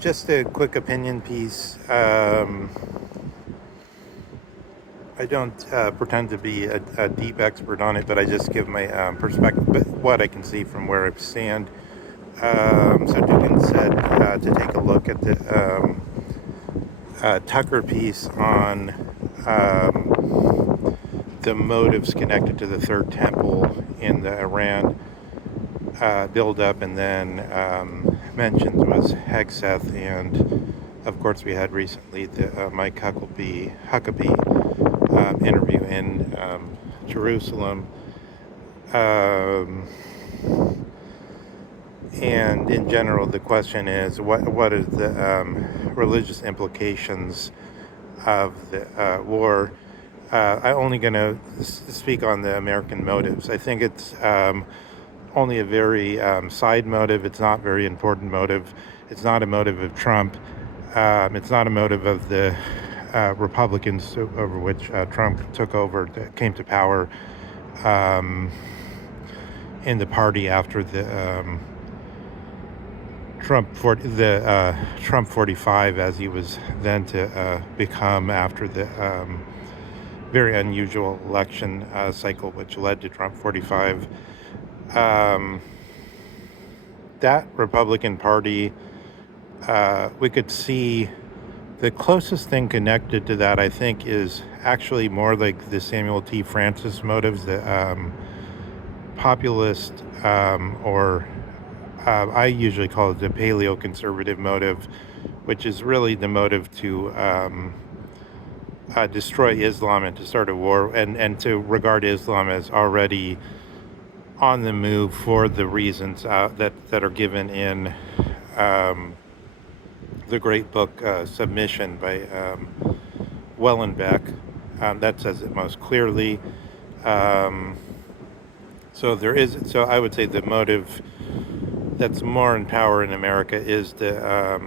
Just a quick opinion piece. I don't pretend to be a deep expert on it, but I just give my perspective, but what I can see from where I stand. So Dugin said to take a look at the Tucker piece on the motives connected to the Third Temple in the Iran buildup, and then mentioned was Hegseth, and of course we had recently the Mike Huckabee interview in Jerusalem. Um, and in general, the question is, what are the religious implications of the war? I'm only going to speak on the American motives. I think it's only a very side motive. It's not very important motive. It's not a motive of Trump. It's not a motive of the Republicans over which Trump took over, came to power in the party after the Trump 45, as he was then to become after the very unusual election cycle, which led to Trump 45. That Republican Party, we could see the closest thing connected to that, I think, is actually more like the Samuel T. Francis motives, the populist, or I usually call it the paleo-conservative motive, which is really the motive to destroy Islam and to start a war, and to regard Islam as already on the move for the reasons that are given in the great book Submission by Wellenbeck. That says it most clearly. So I would say the motive that's more in power in America is the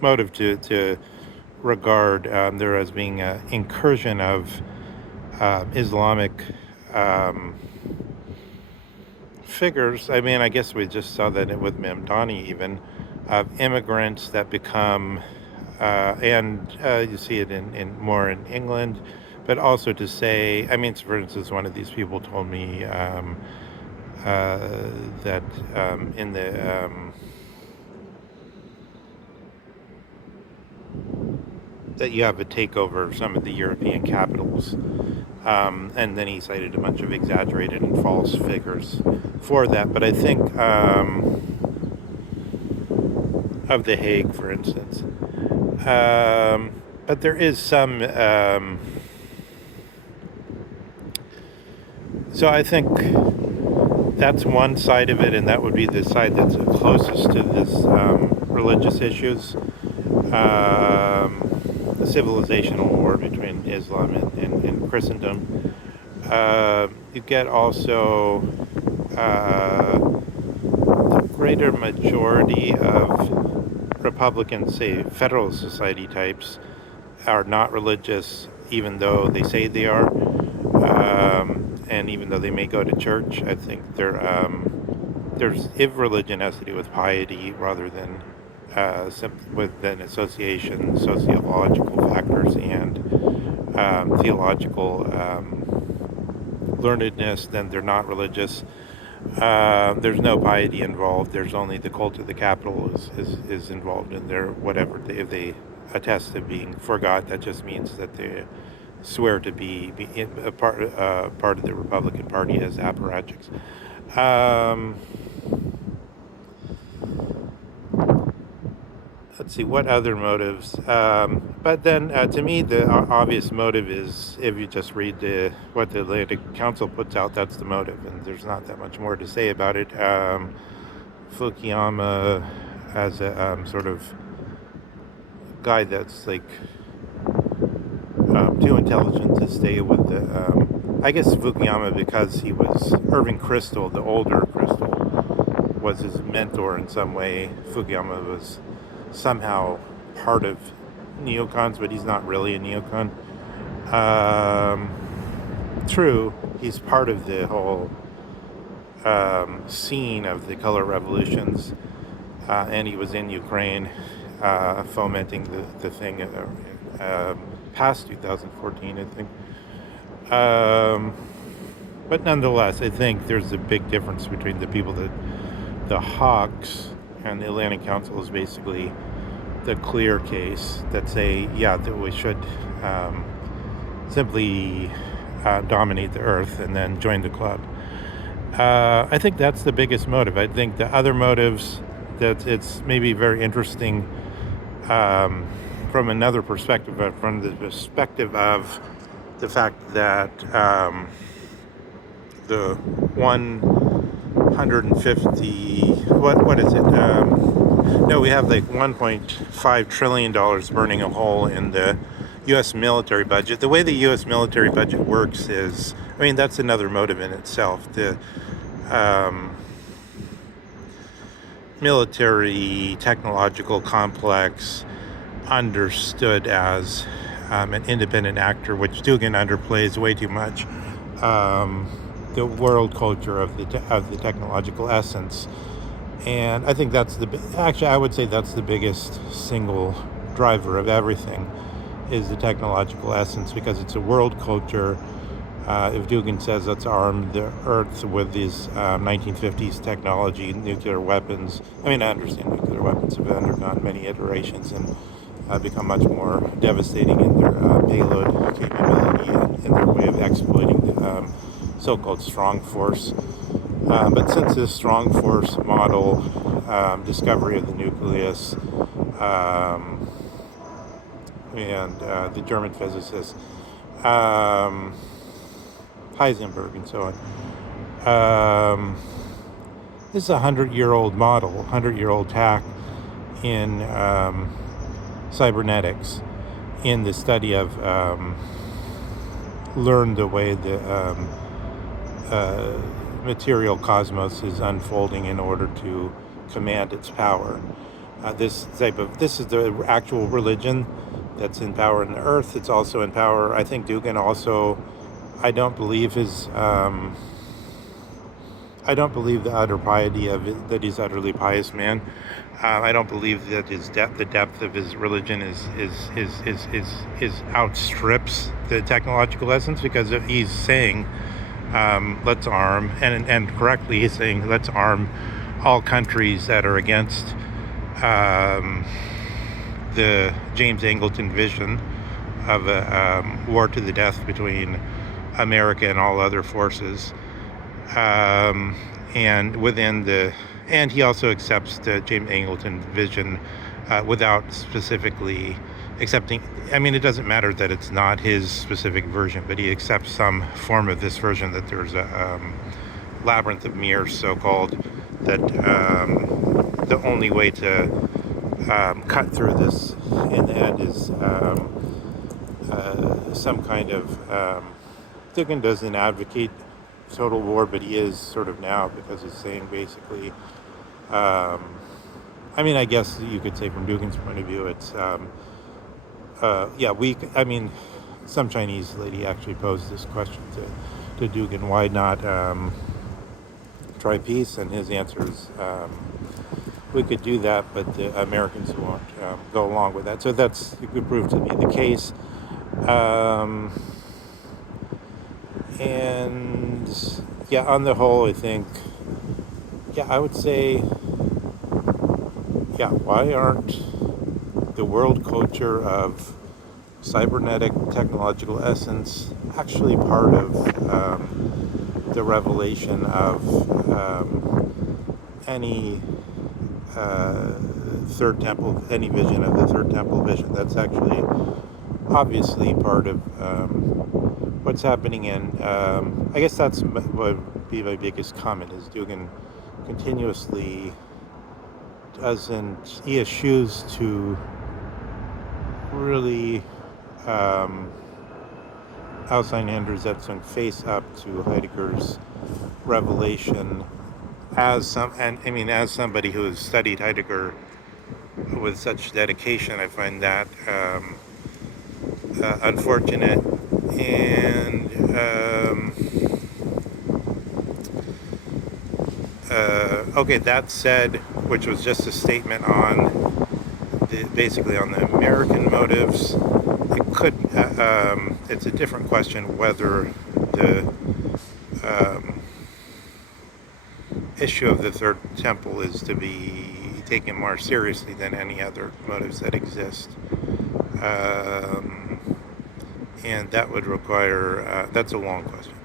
motive to regard there as being an incursion of Islamic figures. I mean, I guess we just saw that with Mamdani, even, of immigrants that become, and you see it in more in England, but also to say, I mean, for instance, one of these people told me that in the that you have a takeover of some of the European capitals. And then he cited a bunch of exaggerated and false figures for that. But I think of The Hague, for instance. But there is some. So I think that's one side of it, and that would be the side that's closest to this religious issues. The civilizational war between Islam and Christendom. You get also the greater majority of Republicans, say Federalist Society types, are not religious, even though they say they are, and even though they may go to church. I think if religion has to do with piety rather than with an association, sociological factors, and theological learnedness, then they're not religious. There's no piety involved. There's only the cult of the capital is involved in their whatever. If they attest to being for God, that just means that they swear to be a part of the Republican Party as apparatchiks. Let's see, what other motives? But then, to me, the obvious motive is, if you just read what the Atlantic Council puts out, that's the motive, and there's not that much more to say about it. Fukuyama, as a sort of guy that's like too intelligent to stay with the. I guess Fukuyama, because he was Irving Kristol, the older Kristol, was his mentor in some way. Fukuyama was somehow part of neocons, but he's not really a neocon. True, he's part of the whole scene of the color revolutions, and he was in Ukraine fomenting the thing past 2014, I think. Um, but nonetheless, I think there's a big difference between the people that the Hawks and the Atlantic Council is basically the clear case that say, yeah, that we should simply dominate the earth and then join the club. I think that's the biggest motive. I think the other motives, that it's maybe very interesting from another perspective, from the perspective of the fact that the 150, what is it? No, we have like $1.5 trillion burning a hole in the U.S. military budget. The way the U.S. military budget works is, I mean, that's another motive in itself. The military technological complex understood as an independent actor, which Dugin underplays way too much. The world culture of the technological essence, and I think that's actually I would say that's the biggest single driver of everything, is the technological essence, because it's a world culture. If Dugin says let's arm the Earth with these 1950s technology, nuclear weapons. I mean, I understand nuclear weapons have undergone many iterations and become much more devastating in their payload capability and in their way of exploiting the so-called strong force. But since this strong force model, discovery of the nucleus, and the German physicist Heisenberg and so on, this is a 100-year-old model, 100-year-old tack in cybernetics, in the study of learn the way the material cosmos is unfolding in order to command its power. This is the actual religion that's in power in the earth. It's also in power, I think Dugin also, I don't believe I don't believe the utter piety of it, that he's utterly pious man. I don't believe that the depth of his religion is outstrips the technological essence, because if he's saying let's arm, and correctly he's saying let's arm all countries that are against the James Angleton vision of a war to the death between America and all other forces, and he also accepts the James Angleton vision without specifically accepting. I mean, it doesn't matter that it's not his specific version, but he accepts some form of this version, that there's a labyrinth of mirrors, so-called, that the only way to cut through this in the end is some kind of Dugin doesn't advocate total war, but he is sort of now, because he's saying basically, I mean, I guess you could say from Dugin's point of view, it's I mean, some Chinese lady actually posed this question to Dugin, why not try peace? And his answer is, we could do that, but the Americans won't go along with that. So it could prove to be the case. And yeah, on the whole, I think, I would say, why aren't the world culture of cybernetic technological essence actually part of the revelation of any third temple, any vision of the third temple vision? That's actually obviously part of what's happening in, I guess that's what would be my biggest comment, is Dugin continuously he eschews to really Alcindor Zetzung face up to Heidegger's revelation as somebody who has studied Heidegger with such dedication. I find that unfortunate, and Okay, that said, which was just a statement on basically on the American motives. It could. It's a different question whether the um, issue of the third temple is to be taken more seriously than any other motives that exist. Um, and that would require. That's a long question.